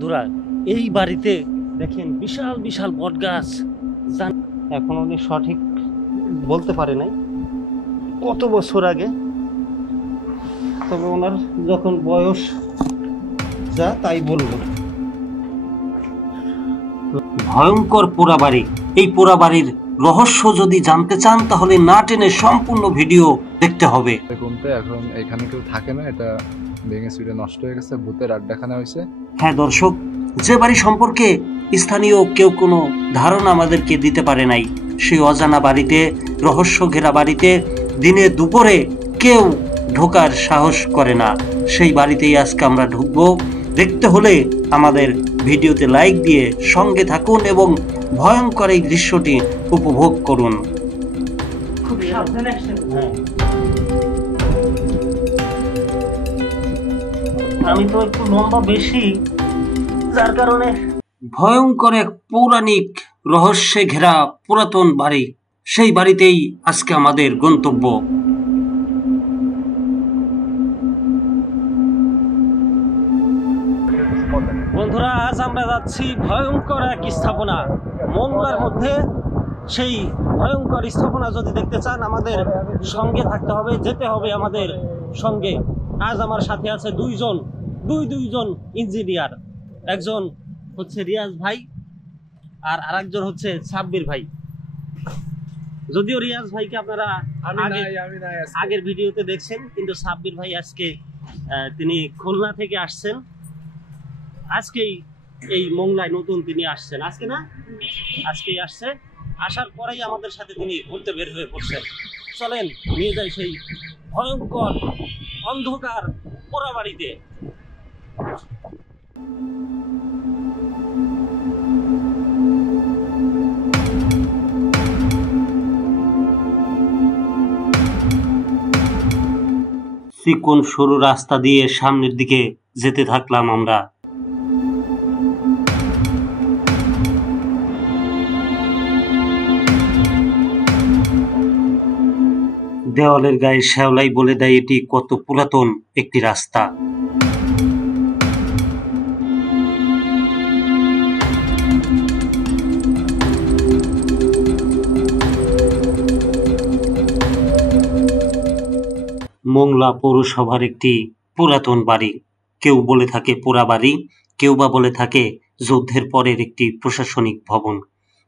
বন্ধুরা এই বাড়িতে দেখেন বিশাল বিশাল বট গাছ। এখন উনি সঠিক বলতে পারে নাই কত বছর আগে, তবে ওনার যখন বয়স যা তাই বলল। ভয়ঙ্কর পোড়া বাড়ি। এই পোড়া বাড়ির রহস্য যদি জানতে চান তাহলে না টেনে সম্পূর্ণ ভিডিও দেখতে হবে। এখন এখানে কেউ থাকে না, এটা ভেঙে চুরে নষ্ট হয়ে গেছে, ভূতের আড্ডাখানা হয়েছে। হ্যাঁ দর্শক, যে বাড়ি সম্পর্কে স্থানীয় কেউ কোনো ধারণা আমাদেরকে দিতে পারে নাই, সেই অজানা বাড়িতে, রহস্য ঘেরা বাড়িতে দিনে দুপুরে কেউ ঢোকার সাহস করে না, সেই বাড়িতেই আজকে আমরা ঢুকবো। দেখতে হলে আমাদের ভিডিওতে লাইক দিয়ে সঙ্গে থাকুন এবং ভয়ঙ্কর এই দৃশ্যটি উপভোগ করুন। খুব সাবধানে আসছেন। হ্যাঁ, আমি তো একটু লম্বা বেশি, যার কারণে ভয়ঙ্কর এক পৌরাণিক রহস্যে ঘেরা পুরাতন বাড়ি, সেই বাড়িতেই আজকে আমাদের গন্তব্য। বন্ধুরা, আজ আমরা যাচ্ছি ভয়ঙ্কর এক স্থাপনা মোংলার মধ্যে। সেই ভয়ঙ্কর স্থাপনা যদি দেখতে চান আমাদের সঙ্গে থাকতে হবে, যেতে হবে আমাদের সঙ্গে। আজ আমার সাথে আছে দুইজন ইঞ্জিনিয়ার, একজন হচ্ছে রিয়াজ ভাই আর আরেকজন হচ্ছে সাব্বির ভাই। যদিও রিয়াজ ভাইকে আপনারা আগের ভিডিওতে দেখছেন, কিন্তু সাব্বির ভাই আজকে তিনি খুলনা থেকে আসছেন, আজকেই এই মোংলায় নতুন তিনি আসছেন। আজকেই আসছে, আসার পরেই আমাদের সাথে তিনি ঘুরতে বের হয়ে পড়ছেন। চলেন নিয়ে যাই সেই ভয়ঙ্কর অন্ধকার পোড়া বাড়িতে। চিকন সরু রাস্তা দিয়ে সামনের দিকে যেতে থাকলাম আমরা। দেওয়ালের গায়ে শ্যাওলাই বলে দেয় এটি কত পুরাতন একটি রাস্তা। মোংলা পৌরসভার একটি পুরাতন বাড়ি, কেউ বলে থাকে পোড়া বাড়ি, কেউ বা বলে থাকে যুদ্ধের পরের একটি প্রশাসনিক ভবন,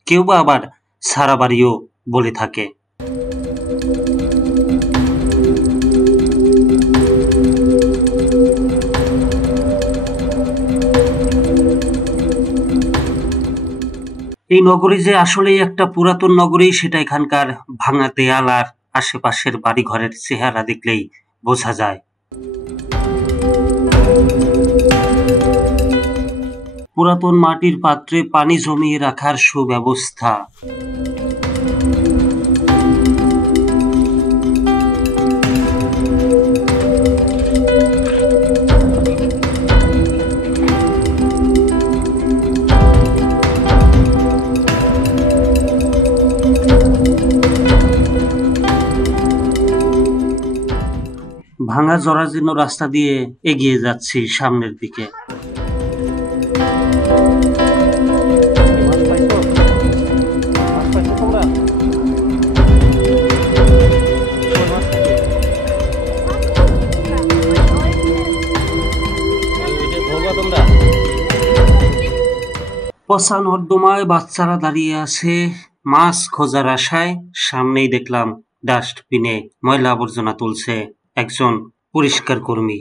কেউ বা আবার সারা বাড়িও বলে থাকে। এই নগরী যে আসলেই একটা পুরাতন নগরী, সেটা এখানকার ভাঙা দেয়াল আর আশেপাশের বাড়িঘরের চেহারা দেখলেই বোঝা যায়। পুরাতন মাটির পাত্রে পানি জমিয়ে রাখার সুব্যবস্থা। ভাঙা জরাজীর্ণ রাস্তা দিয়ে এগিয়ে যাচ্ছি সামনের দিকে। পচা নর্দমায় বাচ্চারা দাঁড়িয়ে আছে মাছ খোঁজার আশায়। সামনেই দেখলাম ডাস্টবিনে ময়লা আবর্জনা তুলছে একজন পরিষ্কার কর্মী।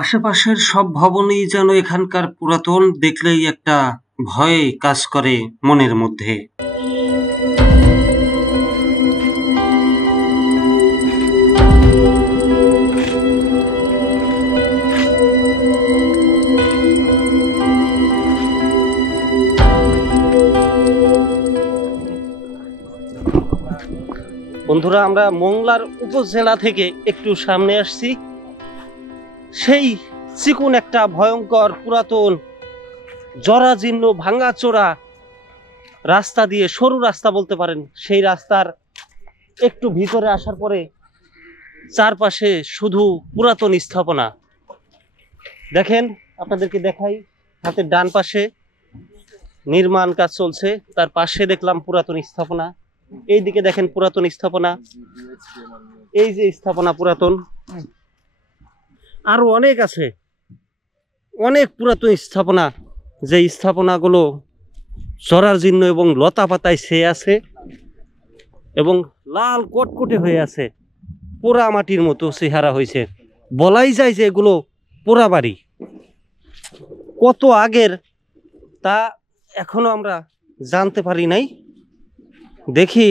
আশেপাশের সব ভবনই যেন এখানকার পুরাতন, দেখলেই একটা ভয় কাজ করে মনের মধ্যে। বন্ধুরা, আমরা মোংলার উপজেলা থেকে একটু সামনে আসছি। সেই চিকুন একটা ভয়ঙ্কর পুরাতন জরাজীর্ণ ভাঙাচোরা রাস্তা দিয়ে, সরু রাস্তা বলতে পারেন, সেই রাস্তার একটু ভিতরে আসার পরে চারপাশে শুধু পুরাতন স্থাপনা। দেখেন, আপনাদেরকে দেখাই, হাতের ডান পাশে নির্মাণ কাজ চলছে, তার পাশে দেখলাম পুরাতন স্থাপনা। এইদিকে দেখেন পুরাতন স্থাপনা, এই যে স্থাপনা পুরাতন, আরো অনেক আছে, অনেক পুরাতন স্থাপনা, যে স্থাপনাগুলো জরাজীর্ণ এবং লতা পাতায় ছেয়ে আছে এবং লাল কটকটে হয়ে আছে, পোড়া মাটির মতো চেহারা হয়েছে। বলাই যায় যে এগুলো পোড়া বাড়ি। কত আগের তা এখনো আমরা জানতে পারি নাই, দেখি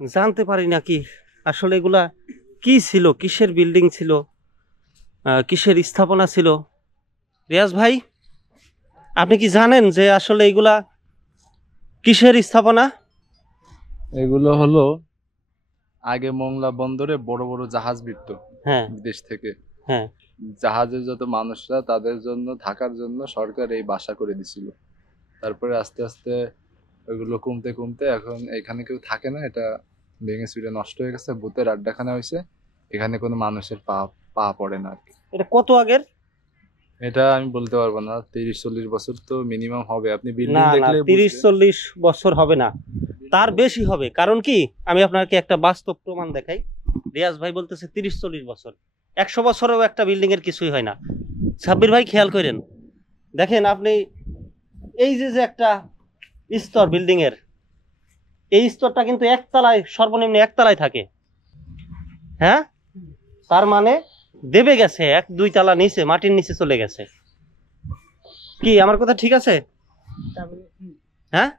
জানতে পারি নাকি আসলে এগুলা কি ছিল, কিসের বিল্ডিং ছিল, কিসের স্থাপনা ছিল। রিয়াজ ভাই, আপনি কি জানেন যে আসলে এগুলা কিসের স্থাপনা? এগুলো হলো আগে মোংলা বন্দরে বড় বড় জাহাজ ভিড়তো হ্যাঁ বিদেশ থেকে। হ্যাঁ, জাহাজের যত মানুষরা, তাদের জন্য থাকার জন্য সরকার এই বাসা করে দিছিল। তারপরে আস্তে আস্তে ওইগুলো কমতে কমতে এখন এখানে কেউ থাকে না, এটা ভেঙে চুরে নষ্ট হয়ে গেছে, ভূতের আড্ডাখানা হয়েছে। এখানে কোনো মানুষের পা পা পড়ে না আর কি। এটা কত আগের? এটা আমি বলতে পারবো না, 30-40 বছর তো মিনিমাম হবে। আপনি না বিল্ডিং না, দেখলে 30-40 বছর হবে না, তার বেশি হবে। কারণ কি, আমি আপনাকে একটা বাস্তব প্রমাণ দেখাই। রিয়াজ ভাই বলতেছে 30-40 বছর, 100 বছরেও একটা বিল্ডিং এর কিছুই হয় না। সাব্বির ভাই খেয়াল করেন, দেখেন আপনি, এই যে যে একটা স্তর বিল্ডিং এর, এই স্তরটা কিন্তু একতলায়, সর্বনিম্ন একতলায় থাকে। হ্যাঁ, তার মানে দেবে গেছে 1-2 তলা নিচে, মাটির নিচে চলে গেছে। কি আমার কথা ঠিক আছে? হ্যাঁ,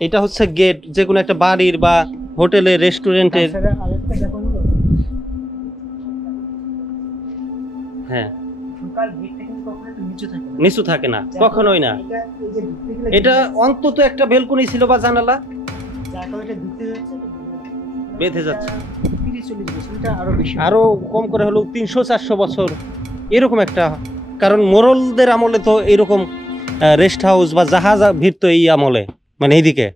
এটা হচ্ছে গেট, যে কোনো একটা বাড়ির বা হোটেলের, রেস্টুরেন্টের। হ্যাঁ, নিচু থাকে না, কখনোই না। এটা অন্তত একটা বেলকনি ছিল বা জানালা, বেঁধে যাচ্ছে। আরো কম করে হলো 300-400 বছর এরকম একটা। কারণ মোরলদের আমলে তো এরকম রেস্ট হাউস বা জাহাজ ভিড়তো এই আমলে, মানে এইদিকে।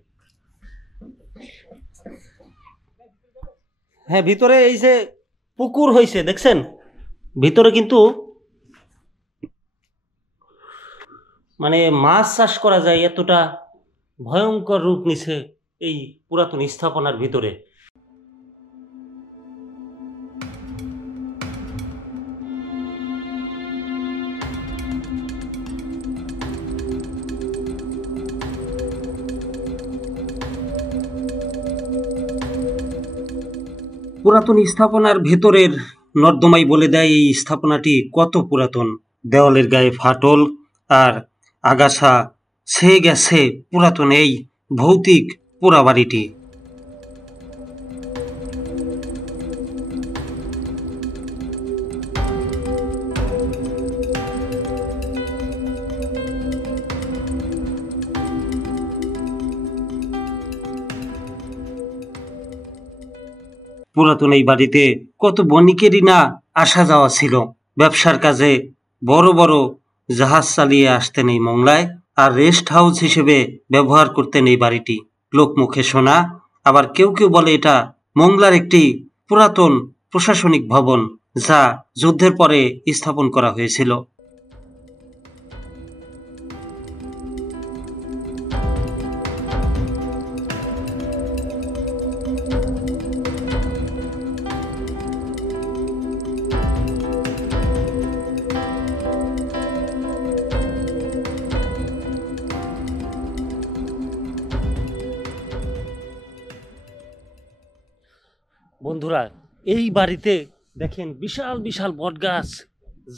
হ্যাঁ, ভিতরে এই যে পুকুর হয়েছে দেখছেন, ভিতরে কিন্তু মানে মাছ চাষ করা যায়, এতটা ভয়ঙ্কর রূপ নিছে এই পুরাতন স্থাপনার ভিতরে। পুরাতন স্থাপনার ভেতরের নর্দমাই বলে দেয় এই স্থাপনাটি কত পুরাতন। দেওয়ালের গায়ে ফাটল আর আগাছা ছেয়ে গেছে পুরাতন এই ভৌতিক পোড়া বাড়িটি। পুরাতন এই বাড়িতে কত বণিকেরই না আসা যাওয়া ছিল। ব্যবসার কাজে বড় বড় জাহাজ চালিয়ে আসতেন এই মোংলায়, আর রেস্ট হাউস হিসেবে ব্যবহার করতেন এই বাড়িটি। লোকমুখে শোনা, আবার কেউ কেউ বলে এটা মোংলার একটি পুরাতন প্রশাসনিক ভবন, যা যুদ্ধের পরে স্থাপন করা হয়েছিল। বন্ধুরা, এই বাড়িতে দেখেন বিশাল বিশাল বটগাছ,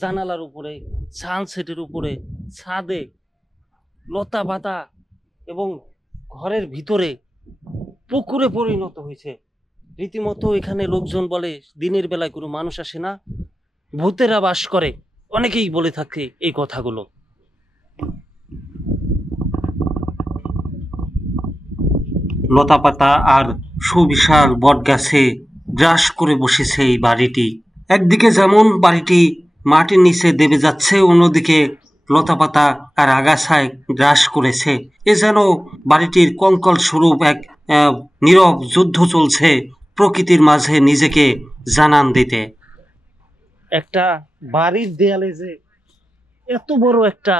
জানালার উপরে, সানসেটের উপরে, ছাদে লতা পাতা, এবং ঘরের ভিতরে পুকুরে পরিণত হয়েছে রীতিমতো। এখানে লোকজন বলে দিনের বেলায় কোনো মানুষ আসে না, ভূতেরা বাস করে। অনেকেই বলে থাকে এই কথাগুলো। লতা পাতা আর সুবিশাল বটগাছে গ্রাস করে বসেছে এই বাড়িটি। একদিকে যেমন বাড়িটি মাটির নিচে দেবে যাচ্ছে, অন্যদিকে লতাপাতা আর আগাছায় গ্রাস করেছে। এ যেন বাড়িটির কঙ্কাল স্বরূপ এক নীরব যুদ্ধ চলছে প্রকৃতির মাঝে নিজেকে জানান দিতে। একটা বাড়ির দেয়ালে যে এত বড় একটা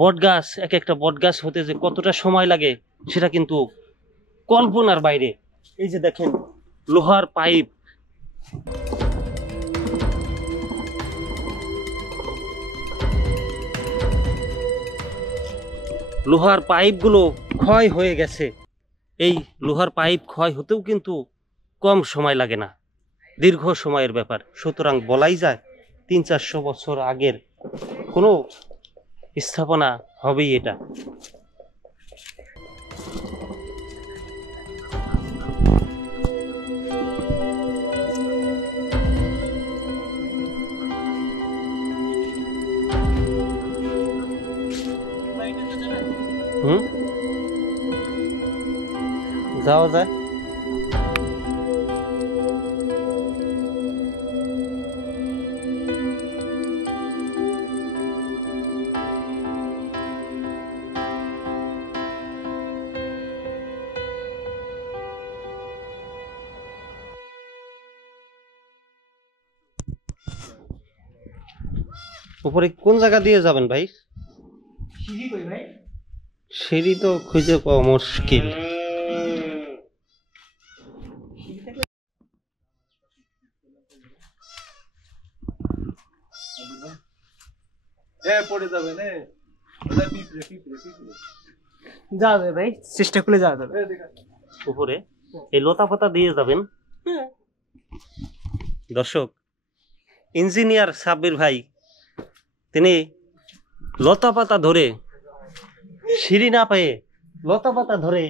বট গাছ, এক একটা বট গাছ হতে যে কতটা সময় লাগে সেটা কিন্তু কল্পনার বাইরে। এই যে দেখেন লোহার পাইপ, লোহার পাইপগুলো ক্ষয় হয়ে গেছে। এই লোহার পাইপ ক্ষয় হতেও কিন্তু কম সময় লাগে না, দীর্ঘ সময়ের ব্যাপার। সুতরাং বলাই যায় 300-400 বছর আগের কোনো স্থাপনা হবেই এটা। যাওয়া যায়। উপরে কোন জায়গা দিয়ে যাবেন ভাই? সিঁড়ি তো খুঁজে পাওয়া মুশকিল। যাওয়া যাবে ভাই, চেষ্টা করলে যাওয়া যাবে। উপরে এই লতা পাতা দিয়ে যাবেন। দর্শক, ইঞ্জিনিয়ার সাব্বির ভাই তিনি লতা পাতা ধরে, সিঁড়ি না পেয়ে লতা পাতা ধরে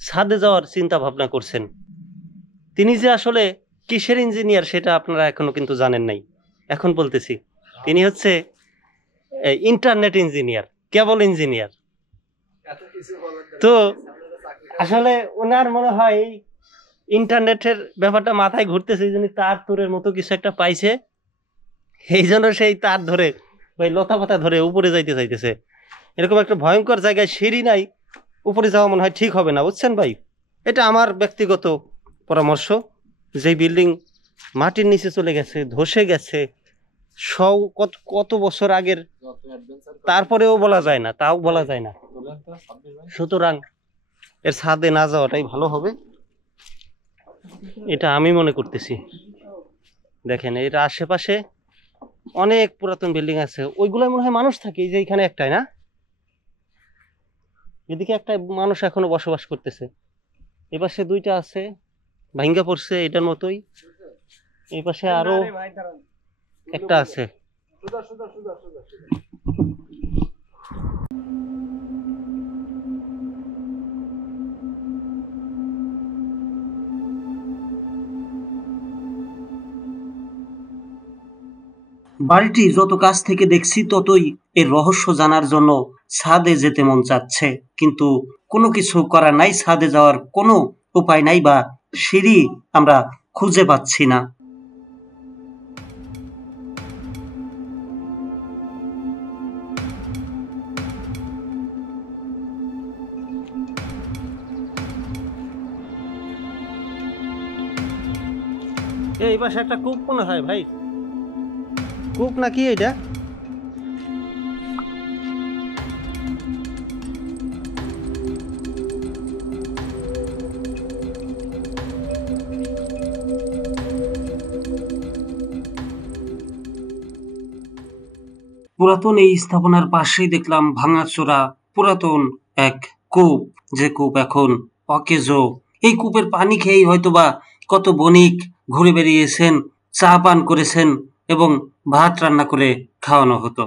ছাদে যাওয়ার চিন্তা ভাবনা করছেন। তিনি যে আসলে কিসের ইঞ্জিনিয়ার সেটা আপনারা এখনো কিন্তু জানেন নাই। এখন বলতেছি, তিনি হচ্ছে ইন্টারনেট ইঞ্জিনিয়ার, কেবল ইঞ্জিনিয়ার। তো আসলে ওনার মনে হয় ইন্টারনেটের ব্যাপারটা মাথায় ঘুরতেছে, যিনি তার তুরের মতো কিছু একটা পাইছে, এই জন্য সেই তার ধরে ওই লতা পাতা ধরে উপরে যাইতে চাইতেছে। এরকম একটা ভয়ঙ্কর জায়গায় সিঁড়ি নাই, উপরে যাওয়া মনে হয় ঠিক হবে না, বুঝছেন ভাই? এটা আমার ব্যক্তিগত পরামর্শ। যে বিল্ডিং মাটির নিচে চলে গেছে, ধসে গেছে, কত বছর আগের, তারপরেও বলা যায় না, তাও বলা যায় না। সুতরাং এর ছাদে না যাওয়াটাই ভালো হবে, এটা আমি মনে করতেছি। দেখেন এর আশেপাশে অনেক পুরাতন বিল্ডিং আছে, ওইগুলো মনে হয় মানুষ থাকে। এই যে এখানে একটাই না, এদিকে একটা মানুষ এখনো বসবাস করতেছে, এপাশে দুইটা আছে ভাঙ্গা পড়ছে এটার মতোই, এই পাশে আরো একটা আছে। বাড়িটি যত কাছ থেকে দেখছি ততই এর রহস্য জানার জন্য ছাদে যেতে মন চাচ্ছে, কিন্তু কোনো কিছু করার নাই, ছাদে যাওয়ার কোনো উপায় নাই বা সিঁড়ি আমরা খুঁজে পাচ্ছি না। এই পাশে একটা কূপ মনে হয় ভাই, কূপ নাকি এটা? পুরাতন এই স্থাপনার পাশেই দেখলাম ভাঙাচোরা পুরাতন এক কূপ, যে কূপ এখন অকেজো। এই কূপের পানি খেয়েই হয়তোবা কত বণিক ঘুরে বেরিয়েছেন, চা পান করেছেন এবং ভাত রান্না করে খাওয়ানো হতো।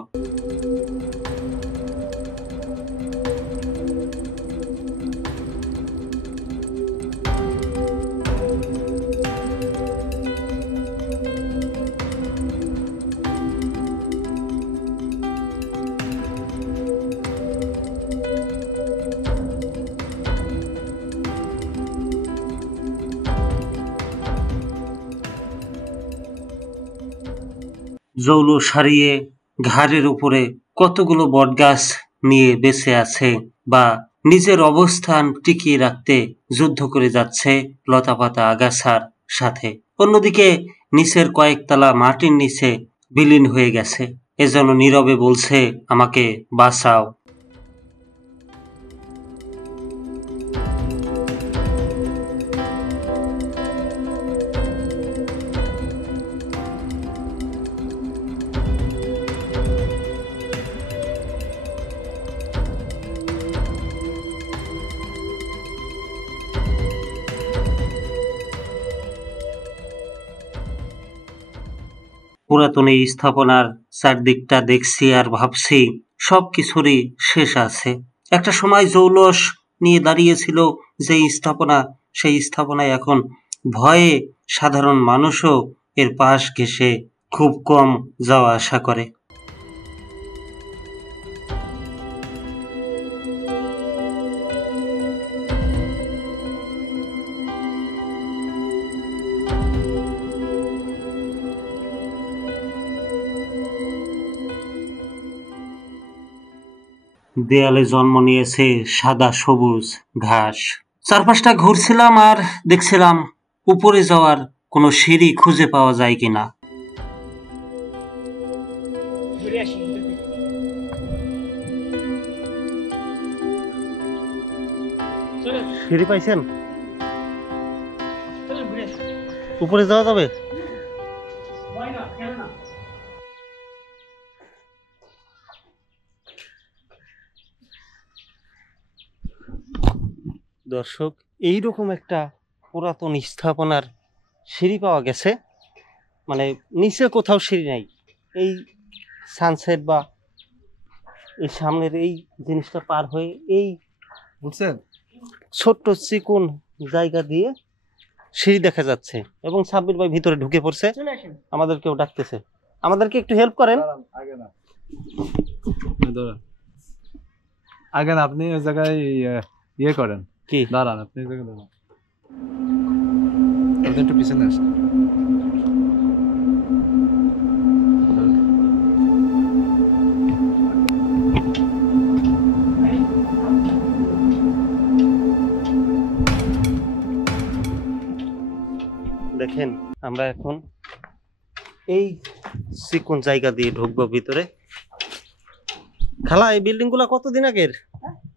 জৌলো সারিয়ে ঘাড়ের উপরে কতগুলো বটগাছ নিয়ে বেঁচে আছে বা নিজের অবস্থান টিকিয়ে রাখতে যুদ্ধ করে যাচ্ছে লতাপাতা আগাছার সাথে। অন্যদিকে নিচের কয়েকতলা মাটির নিচে বিলীন হয়ে গেছে, এজন্য নীরবে বলছে আমাকে বাঁচাও। পুরাতন এই স্থাপনার চারদিকটা দেখছি আর ভাবছি সবকিছুরই শেষ আছে। একটা সময় জৌলস নিয়ে দাঁড়িয়েছিল যে স্থাপনা, সেই স্থাপনায় এখন ভয়ে সাধারণ মানুষও এর পাশ ঘেঁষে খুব কম যাওয়া আসা করে। দেয়ালে জন্ম নিয়েছে সাদা সবুজ ঘাস। চারপাশটা ঘুরছিলাম আর দেখছিলাম উপরে যাওয়ার কোনো সিঁড়ি খুঁজে পাওয়া যায় কিনা। সিঁড়ি পাইছেন? উপরে যাওয়া যাবে? দর্শক, এইরকম একটা পুরাতন স্থাপনার সিঁড়ি পাওয়া গেছে, মানে নিচে কোথাও সিঁড়ি নাই। এই সানসেট বা এই সামনের এই জিনিসটা পার হয়ে এই বুঝছেন ছোট্ট চিকুন জায়গা দিয়ে সিঁড়ি দেখা যাচ্ছে এবং সাব্বির ভাই ভিতরে ঢুকে পড়ছে, আমাদেরকেও ডাকতেছে। আমাদেরকে একটু হেল্প করেন। আগে না আগে না, আপনি ওই জায়গায় ইয়ে করেন, কি দাঁড়ান, আপনি ওই জায়গায় দাঁড়ান, আপনি একটু পিছনে আসেন। দেখেন, আমরা এখন এই চিকন জায়গা দিয়ে ঢুকবো ভিতরে। খালা, এই বিল্ডিং গুলা কতদিন আগের?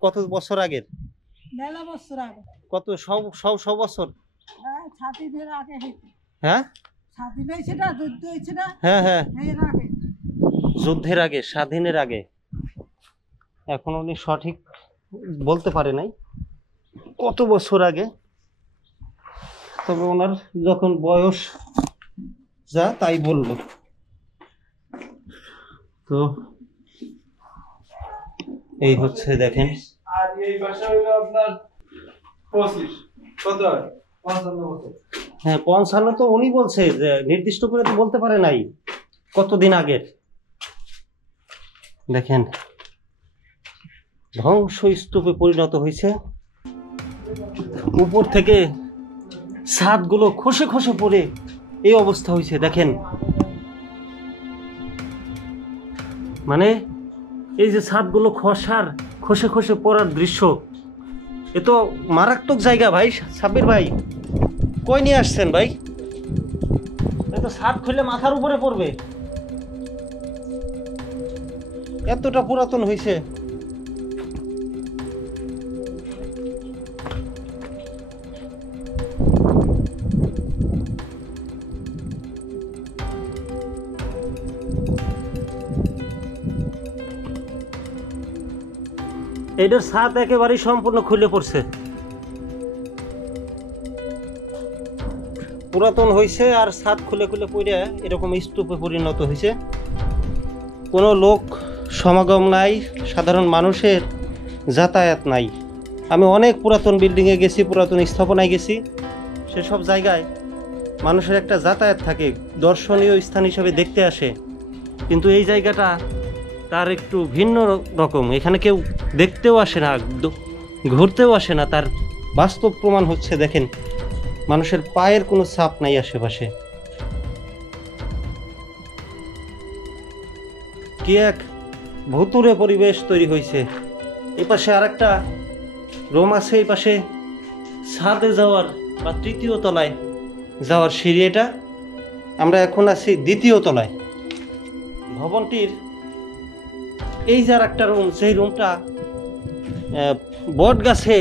কত বছর আগের? মেলা বছর আগে। কত সব বছর? হ্যাঁ, স্বাধীনের আগে হয়েছে। হ্যাঁ স্বাধীন হয়েছে না, যুদ্ধ হয়েছে না, হ্যাঁ হ্যাঁ, এর আগে। যুদ্ধের আগে, স্বাধীনের আগে। এখন উনি সঠিক বলতে পারে নাই কত বছর আগে, তবে ওনার যখন বয়স যা তাই বলবো। তো এই হচ্ছে দেখেন, আর এই বাসা হলো আপনার 25 কত হয় 55 বছর। হ্যাঁ 55 তো উনি বলছে, যে নির্দিষ্ট করে তো বলতে পারে নাই কতদিন আগের। দেখেন ধ্বংসস্তূপে পরিণত হয়েছে। উপর থেকে ছাদগুলো খসে খসে পড়ে এই অবস্থা হয়েছে। দেখেন, মানে এই যে ছাদগুলো খসে খসে পড়ার দৃশ্য, এ তো মারাত্মক জায়গা ভাই। সাব্বির ভাই, কই নিয়ে আসছেন ভাই? এ তো ছাদ খুলে মাথার উপরে পড়বে, এতটা পুরাতন হয়েছে। এটার ছাদ একেবারেই সম্পূর্ণ খুলে পড়ছে, পুরাতন হয়েছে আর ছাদ খুলে খুলে পড়ে এরকম স্তূপে পরিণত হয়েছে। কোনো লোক সমাগম নাই, সাধারণ মানুষের যাতায়াত নাই। আমি অনেক পুরাতন বিল্ডিংয়ে গেছি, পুরাতন স্থাপনায় গেছি, সেসব জায়গায় মানুষের একটা যাতায়াত থাকে, দর্শনীয় স্থান হিসেবে দেখতে আসে। কিন্তু এই জায়গাটা তার একটু ভিন্ন রকম। এখানে কেউ দেখতেও আসে না, ঘুরতেও আসে না। তার বাস্তব প্রমাণ হচ্ছে, দেখেন মানুষের পায়ের কোনো ছাপ নাই আশেপাশে। কি এক ভুতুড়ে পরিবেশ তৈরি হয়েছে। এপাশে আরেকটা রুম আছে এই পাশে, ছাদে যাওয়ার বা তৃতীয় তলায় যাওয়ার সিঁড়ি এটা। আমরা এখন আছি দ্বিতীয় তলায়। ভবনটির এই যার একটা রুম, সেই রুমটা বট গাছে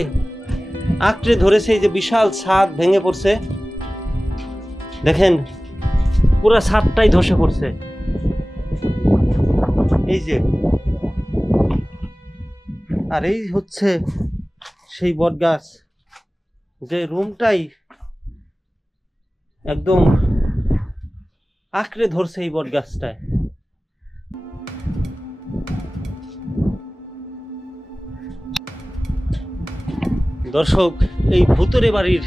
আঁকড়ে ধরেছে। এই যে বিশাল ছাদ ভেঙে পড়ছে, দেখেন পুরো ছাদটাই ধসে পড়ছে। এই যে, আর এই হচ্ছে সেই বট গাছ, যে রুমটাই একদম আঁকড়ে ধরছে এই বট গাছটায়। দর্শক, এই ভূতরে বাড়ির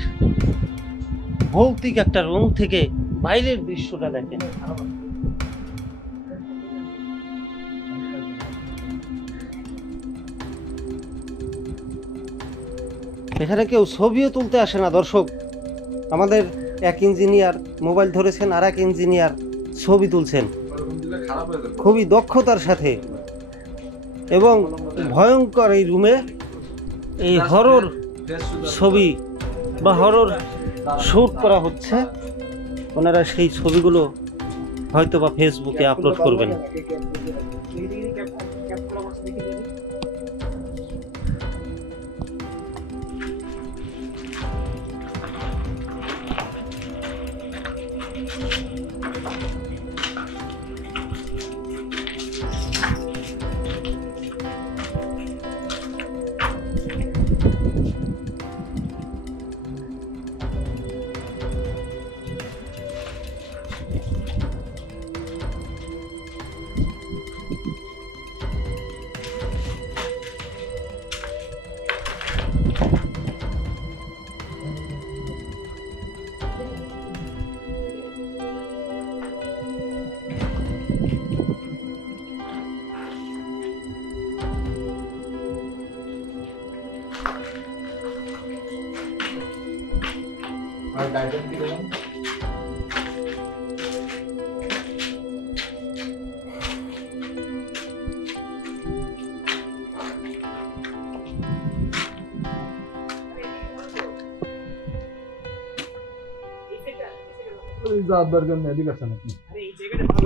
ভৌতিক একটা রুম থেকে বাইরের দৃশ্যটা দেখেন। এখানে কেউ ছবিও তুলতে আসে না দর্শক। আমাদের এক ইঞ্জিনিয়ার মোবাইল ধরেছেন, আর এক ইঞ্জিনিয়ার ছবি তুলছেন খুবই দক্ষতার সাথে। এবং ভয়ঙ্কর এই রুমে এই হরর ছবি বা হরর শুট করা হচ্ছে। ওনারা সেই ছবিগুলো হয়তো বা ফেসবুকে আপলোড করবেন।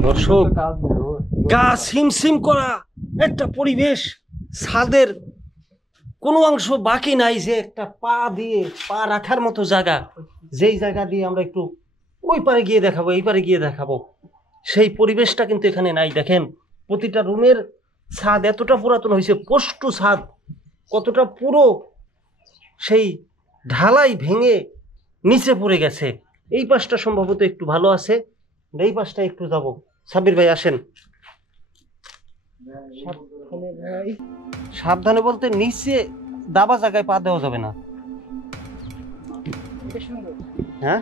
দর্শক, গা সিমসিম করা একটা পরিবেশ, ছাদের কোনো অংশ বাকি নাই যে একটা পা রাখার মতো জায়গা, যেই জায়গা দিয়ে আমরা একটু ওই পারে গিয়ে দেখাবো, এই পারে গিয়ে দেখাবো, সেই পরিবেশটা কিন্তু এখানে নাই। দেখেন প্রতিটা রুমের ছাদ এতটা পুরাতন হয়েছে, পষ্টু ছাদ কতটা পুরো সেই ঢালাই ভেঙে নিচে পড়ে গেছে। এই পাশটা সম্ভবত একটু ভালো আছে, এই পাশটা একটু যাব। সাব্বির ভাই আসেন। সাবধানে বলতে নিচে দাবা জায়গায় পা দেওয়া যাবে না। হ্যাঁ,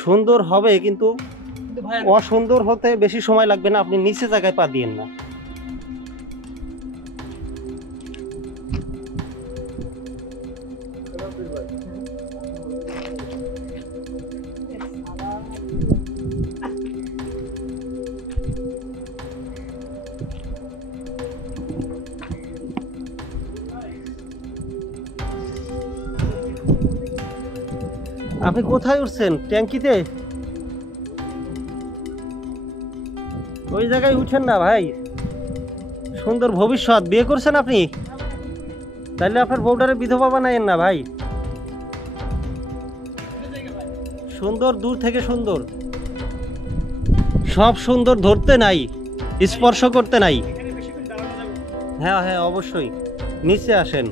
সুন্দর হবে কিন্তু অসুন্দর হতে বেশি সময় লাগবে না। আপনি নিচে জায়গায় পা দিয়েন না। আপনি কোথায় উঠছেন? ট্যাঙ্কিতে? ওই জায়গায় উঠেন না ভাই, সুন্দর ভবিষ্যৎ। বিয়ে করছেন আপনি? তাহলে আপনার বউটারে বিধবা বানায়েন না ভাই। সুন্দর দূর থেকে সুন্দর, সব সুন্দর ধরতে নাই, স্পর্শ করতে নাই। হ্যাঁ হ্যাঁ অবশ্যই, নিচে আসেন।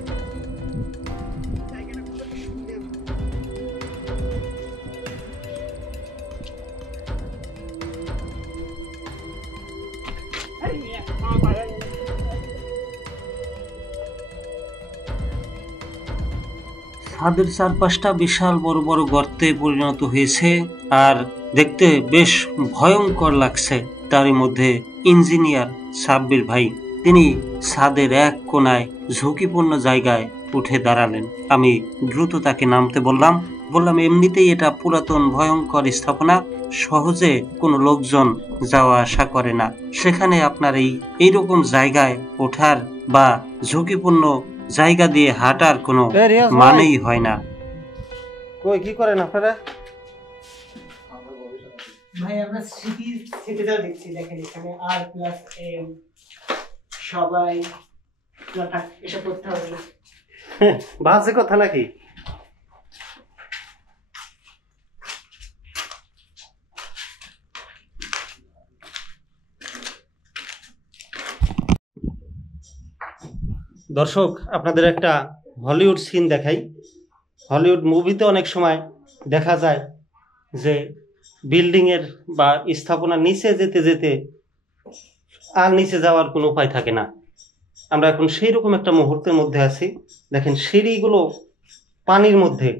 ছাদের চারপাশটা বিশাল বড় বড় গর্তে পরিণত হয়েছে, আর দেখতে বেশ ভয়ঙ্কর লাগছে। তারই মধ্যে ইঞ্জিনিয়ার সাব্বির ভাই, তিনি ছাদের এক কোনায় ঝুঁকিপূর্ণ জায়গায় উঠে দাঁড়ালেন। আমি দ্রুত তাকে নামতে বললাম। বললাম এমনিতেই এটা পুরাতন ভয়ঙ্কর স্থাপনা, সহজে কোনো লোকজন যাওয়া আসা করে না। সেখানে আপনার এইরকম জায়গায় ওঠার বা ঝুঁকিপূর্ণ জায়গা দিয়ে হাঁটার কোনো মানেই হয় না। কই কি করেন আপনারা? ভাই আমরা স্মৃতি স্মৃতিটা দেখছি, দেখেন এখানে আর প্লাস এম সবাই এসব করতে হবে না। বাজে কথা নাকি? দর্শক, আপনাদের একটা হলিউড সিন দেখাই। হলিউড মুভিতে অনেক সময় দেখা যায় যে বিল্ডিংয়ের বা স্থাপনার নিচে যেতে যেতে আর নিচে যাওয়ার কোনো উপায় থাকে না। আমরা এখন সেই রকম একটা মুহূর্তের মধ্যে আছি। দেখেন সিঁড়িগুলো পানির মধ্যে,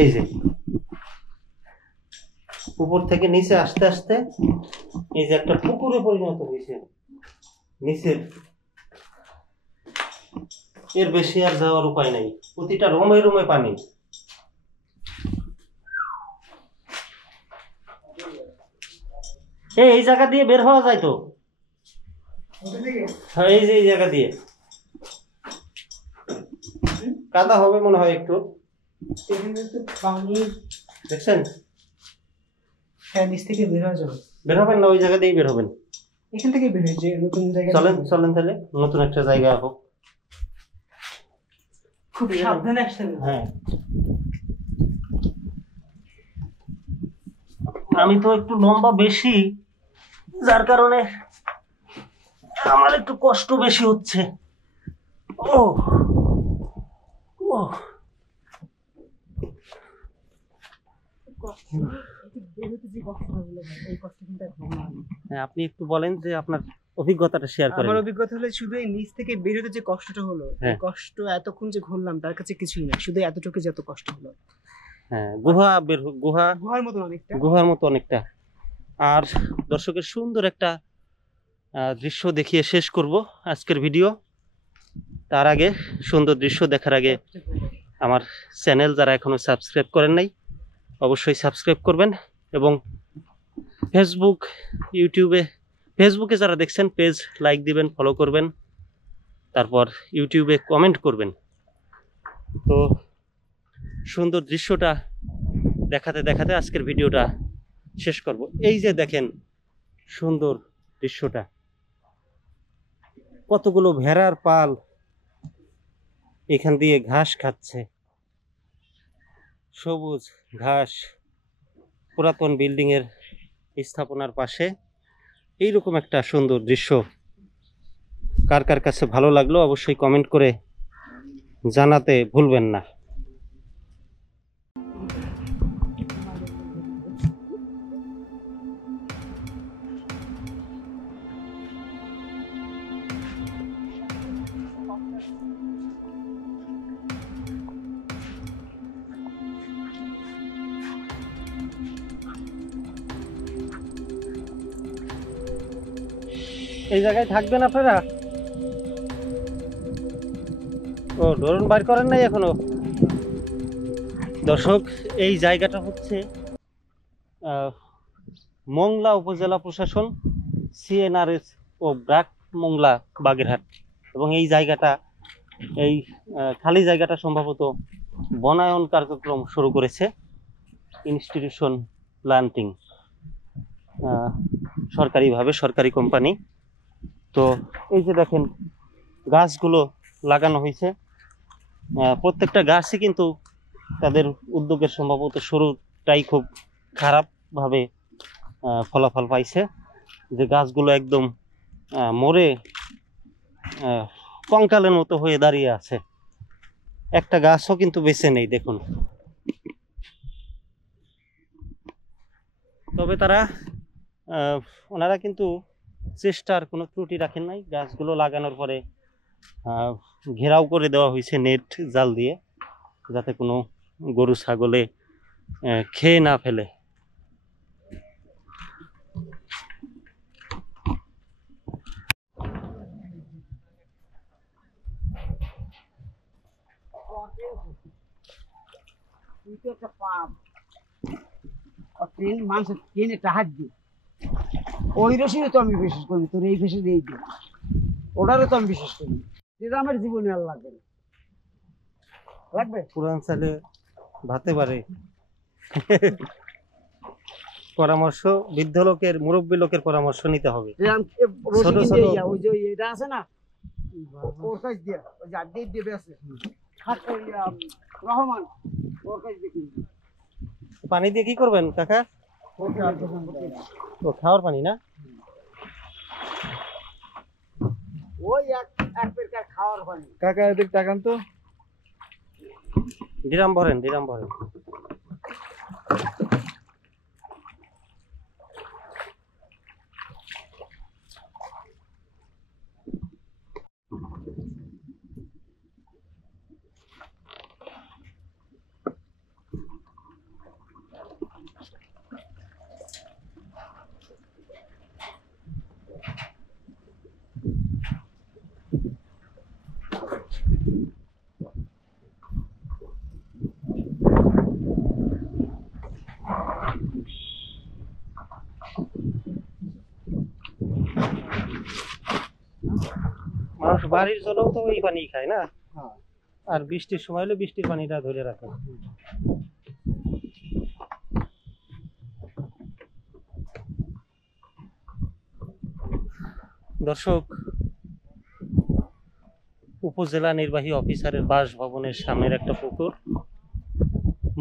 এই যে উপর থেকে নিচে আসতে আসতে এই যে একটা পুকুরে পরিণত হয়েছে নিচের, এর বেশি আর যাওয়ার উপায় নাই। প্রতিটা রোমে রোমে পানি। এই জায়গা দিয়ে বের হওয়া যায় তো? হ্যাঁ, এই যে এই জায়গা দিয়ে কাদা হবে মনে হয় একটু। পানি দেখছেন? হ্যাঁ, নিচ থেকে বের হয়ে যাবে। বের হবেন না? ওই জায়গা দিয়েই বের হবেন। এখান থেকে বের হয়ে যে নতুন জায়গা। চলেন চলেন, তাহলে নতুন একটা জায়গা হোক। খুব সাবধানে আসতে হবে। হ্যাঁ, আমি তো একটু লম্বা বেশি, যার কারণে আমার একটু কষ্ট বেশি হচ্ছে। ও ও হ্যাঁ, আপনি একটু বলেন যে আপনার অভিজ্ঞতাটা শেয়ার করেন। আমার অভিজ্ঞতা হলো শুধু এই নিচ থেকে বের হতে যে কষ্টটা হলো, হ্যাঁ। এই কষ্ট এতক্ষণ যে ঘুরলাম তার কাছে কিছুই না, শুধু এতটুকু যে এত কষ্ট হলো। হ্যাঁ, গুহার মতো অনেকটা। গুহার মতো অনেকটা। আর দর্শকের সুন্দর একটা দৃশ্য দেখিয়ে শেষ করব আজকের ভিডিও। তার আগে, সুন্দর দৃশ্য দেখার আগে আমার চ্যানেল যারা এখনো সাবস্ক্রাইব করেন নাই অবশ্যই সাবস্ক্রাইব করবেন, এবং ফেসবুকে যারা দেখছেন পেজ লাইক দিবেন, ফলো করবেন, তারপর ইউটিউবে কমেন্ট করবেন। তো সুন্দর দৃশ্যটা দেখাতে দেখাতে আজকের ভিডিওটা শেষ করব। এই যে দেখেন সুন্দর দৃশ্যটা, কতগুলো ভেড়ার পাল এখান দিয়ে ঘাস খাচ্ছে, সবুজ ঘাস, পুরাতন বিল্ডিং এর স্থাপনার পাশে এইরকম একটা সুন্দর দৃশ্য কার কার কাছে ভালো লাগলো অবশ্যই কমেন্ট করে জানাতে ভুলবেন না। এই জায়গায় থাকবেন আপনারা? ও, ড্রোন বাইর করেন নাই এখনো? দর্শক, এই জায়গাটা হচ্ছে মংলা উপজেলা প্রশাসন, সিএনআরএস ও ব্রাক মংলা বাগেরহাট। এবং এই জায়গাটা, এই খালি জায়গাটা সম্ভবত বনায়ন কার্যক্রম শুরু করেছে ইনস্টিটিউশন প্ল্যান্টিং, সরকারিভাবে, সরকারি কোম্পানি। তো এই যে দেখেন গাছগুলো লাগানো হয়েছে, প্রত্যেকটা গাছই কিন্তু তাদের উদ্যোগের সম্ভবত শুরুটাই খুব খারাপভাবে ফলাফল পাইছে, যে গাছগুলো একদম মরে কঙ্কালের মতো হয়ে দাঁড়িয়ে আছে, একটা গাছও কিন্তু বেঁচে নেই দেখুন। তবে ওনারা কিন্তু চেষ্টার কোনো ত্রুটি রাখেন নাই। গাছগুলো লাগানোর পরে ঘেরাও করে দেওয়া হয়েছে নেট জাল দিয়ে, যাতে কোনো গরু ছাগলে খেয়ে না ফেলে। তুই তো একটা পাপ ট্রেন মানুষের ট্রেনে টাহার দি ওই রসিদে তো আমি বিশ্বাস করি তোর এই ফেসে দিয়ে দিই ওটারও তো আমি বিশ্বাস করি যেটা আমার জীবনে আর লাগবে না লাগবে পুরান চালে ভাতে পারে পরামর্শ বৃদ্ধ লোকের মুরব্বী লোকের পরামর্শ নিতে হবে। ছোট ছোট ওই যে এটা আছে না ওর কাছ দিয়ে ওই যে আড্ডি দেবে আছে রহমান ওর কাছ দিয়ে কিনবি। পানি দিয়ে কি করবেন কাকা? ও খাওয়ার পানি না? ওই এক প্রকার খাওয়ার পানি। কাকা এদিক তাকান তো। ডিরাম ভরেন, ডিরাম ভরেন। মানুষ বাড়ির জলেও তো ওই পানি খায় না, আর বৃষ্টির সময় হলে বৃষ্টির পানিটা ধরে রাখে। দর্শক, উপজেলা নির্বাহী অফিসারের বাসভবনের সামনের একটা পুকুর,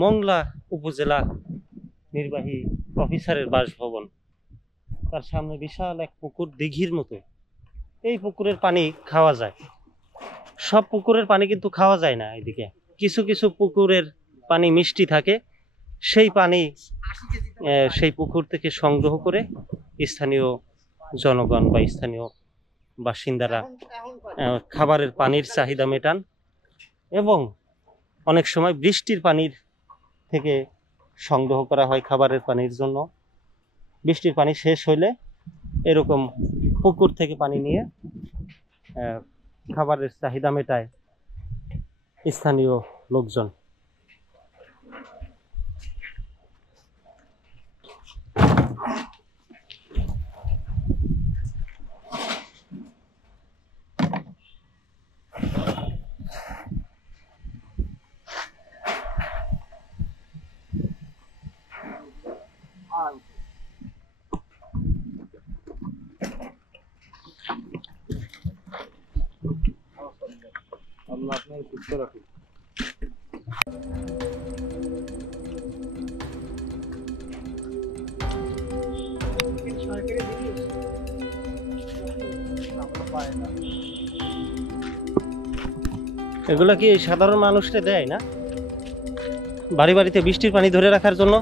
মংলা উপজেলা নির্বাহী অফিসারের বাসভবন, তার সামনে বিশাল এক পুকুর, দিঘির মতো। এই পুকুরের পানি খাওয়া যায়, সব পুকুরের পানি কিন্তু খাওয়া যায় না। এদিকে কিছু কিছু পুকুরের পানি মিষ্টি থাকে, সেই পানি সেই পুকুর থেকে সংগ্রহ করে স্থানীয় জনগণ বা স্থানীয় বাসিন্দারা খাবারের পানির চাহিদা মেটান, এবং অনেক সময় বৃষ্টির পানির থেকে সংগ্রহ করা হয় খাবারের পানির জন্য। বৃষ্টির পানি শেষ হইলে এরকম পুকুর থেকে পানি নিয়ে খাবারের চাহিদা মেটায় স্থানীয় লোকজন। আল্লাহ আপনাকে সুস্থ রাখুন। এগুলো কি সাধারণ মানুষকে দেয় না, বাড়ি বাড়িতে বৃষ্টির পানি ধরে রাখার জন্য?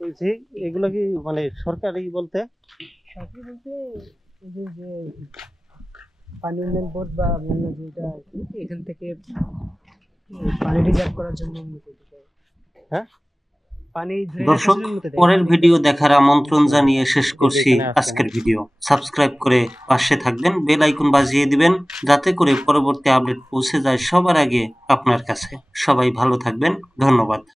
বলছি এগুলো কি মানে সরকারি বলতে? সরকারি বলতে এই যে পানি উন্নয়ন বোর্ড বা বন্যা যেটা এখান থেকে পানি রিজার্ভ করার জন্য হ্যাঁ পানি দর্শক, পরের ভিডিও দেখার আমন্ত্রণ জানিয়ে শেষ করছি আজকের ভিডিও। সাবস্ক্রাইব করে পাশে থাকবেন, বেল আইকন বাজিয়ে দিবেন, যাতে করে পরবর্তী আপডেট পৌঁছে যায় সবার আগে আপনার কাছে। সবাই ভালো থাকবেন, ধন্যবাদ।